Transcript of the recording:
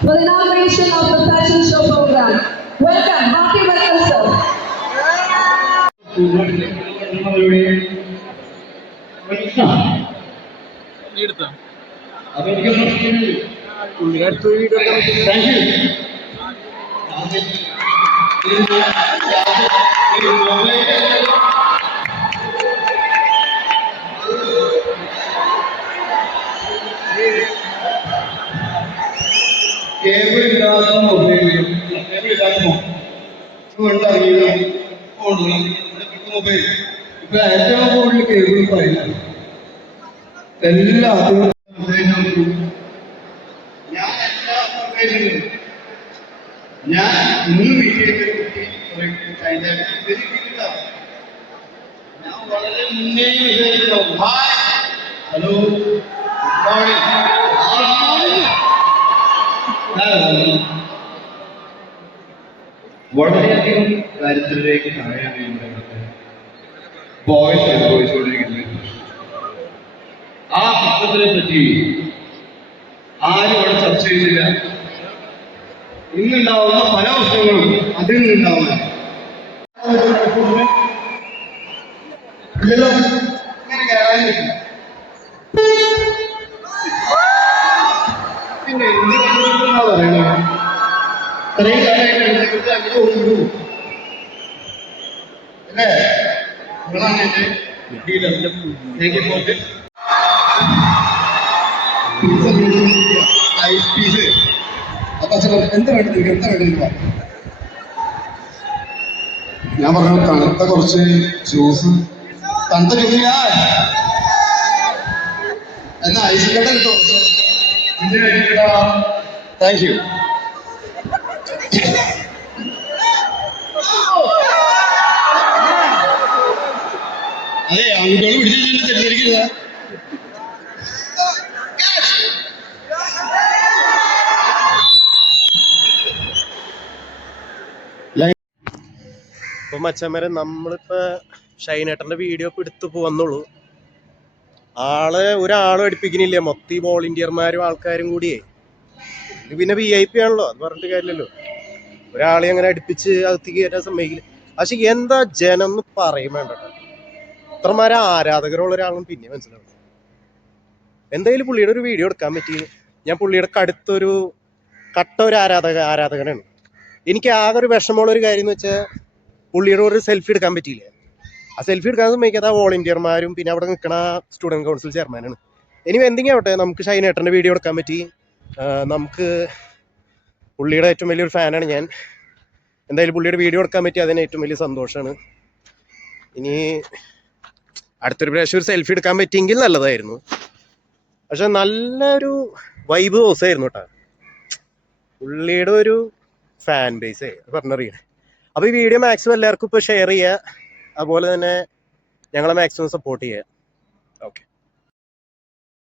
For the inauguration of the fashion show program. Welcome, happy welcome, sir. Mobile ഇപ്പൊ ഏറ്റവും കൂടുതൽ cable പറയില്ല എല്ലാത്തിനും ഞാൻ ഇന്ന് ഞാൻ വളരെ മുന്നേ ഹലോ വളരെയധികം കാര്യത്തിലേക്ക് താഴെയാണ് ബോയ്സ് അനുഭവിച്ചുകൊണ്ടിരിക്കുന്നത്. ആ പുസ്തകത്തിനെ പറ്റി ആരും അവിടെ ചർച്ച ചെയ്തില്ല. ഇന്നുണ്ടാവുന്ന പല പ്രശ്നങ്ങളും അതിൽ നിന്നുണ്ടാവുന്ന ഇങ്ങനെ കയറാൻ പറ്റില്ല. പിന്നെ എന്തിനാ പറയണത്? ഇത്രയും കാലമായിട്ട് എഴുന്നേറ്റ് അങ്ങനെ ഓടിക്കൂ അല്ലേ? നിങ്ങളാണ് എന്റെ ഐസ് പീസ് എന്താ വേണ്ടത്? എന്താ വേണ്ടത്? ഞാൻ പറഞ്ഞു തണുത്ത കുറച്ച് ജ്യൂസ്. തണുത്ത ജ്യൂസ് എന്നാ ഐസ് കട്ട കിട്ടോ? Thank you. അതെ, ആൺകുട്ടികൾ പിടിച്ചു തെറ്റിദ്ധരിക്കില്ല. ഇപ്പൊ മച്ചന്മാരെ നമ്മളിപ്പോ ഷൈനേട്ടന്റെ വീഡിയോ ഇപ്പൊ എടുത്തു പോവന്നുള്ളൂ. ഒരാളും അടുപ്പിക്കുന്നില്ല. മൊത്തം വോളണ്ടിയർമാരും ആൾക്കാരും കൂടിയേ. ഇത് പിന്നെ VIP ആണല്ലോ, അത് പറഞ്ഞിട്ട് കാര്യമില്ലല്ലോ. ഒരാളെ അങ്ങനെ അടുപ്പിച്ച് അകത്തേക്ക് കയറ്റാൻ സമ്മതിക്കില്ല. പക്ഷെ എന്താ ജനം എന്ന് പറയും വേണ്ട. ഇത്രമാരെ ആരാധകരുള്ള ഒരാളും പിന്നെ മനസ്സിലാവും. എന്തായാലും പുള്ളിയുടെ ഒരു വീഡിയോ എടുക്കാൻ പറ്റി. ഞാൻ പുള്ളിയുടെ കടുത്തൊരു ആരാധകനാണ്. എനിക്ക് ആകെ ഒരു വിഷമമുള്ള ഒരു കാര്യം എന്ന് വെച്ചാൽ പുള്ളിയുടെ ഒരു സെൽഫി എടുക്കാൻ പറ്റിയില്ല. ആ സെൽഫി എടുക്കാൻ സമ്മതിക്കാത്ത വോളണ്ടിയർമാരും പിന്നെ അവിടെ നിൽക്കണ സ്റ്റുഡൻറ് കൗൺസിൽ ചെയർമാനാണ്. ഇനി എന്തെങ്കിലും ആവട്ടെ, നമുക്ക് ഷൈനേട്ടൻ്റെ വീഡിയോ എടുക്കാൻ പറ്റി. നമുക്ക് പുള്ളിയുടെ ഏറ്റവും വലിയൊരു ഫാനാണ് ഞാൻ. എന്തായാലും പുള്ളിയുടെ വീഡിയോ എടുക്കാൻ പറ്റി, അതിന് ഏറ്റവും വലിയ സന്തോഷമാണ്. ഇനി അടുത്തൊരു പ്രാവശ്യം ഒരു സെൽഫി എടുക്കാൻ പറ്റിയെങ്കിൽ നല്ലതായിരുന്നു. പക്ഷെ നല്ലൊരു വൈബ് ദിവസമായിരുന്നു കേട്ടോ. പുള്ളിയുടെ ഒരു ഫാൻ ബേസ് പറഞ്ഞറിയണേ. അപ്പോൾ ഈ വീഡിയോ മാക്സിമം എല്ലാവർക്കും ഇപ്പോൾ ഷെയർ ചെയ്യുക. അതുപോലെ തന്നെ ഞങ്ങളെ മാക്സിമം സപ്പോർട്ട് ചെയ്യുക. ഓക്കെ.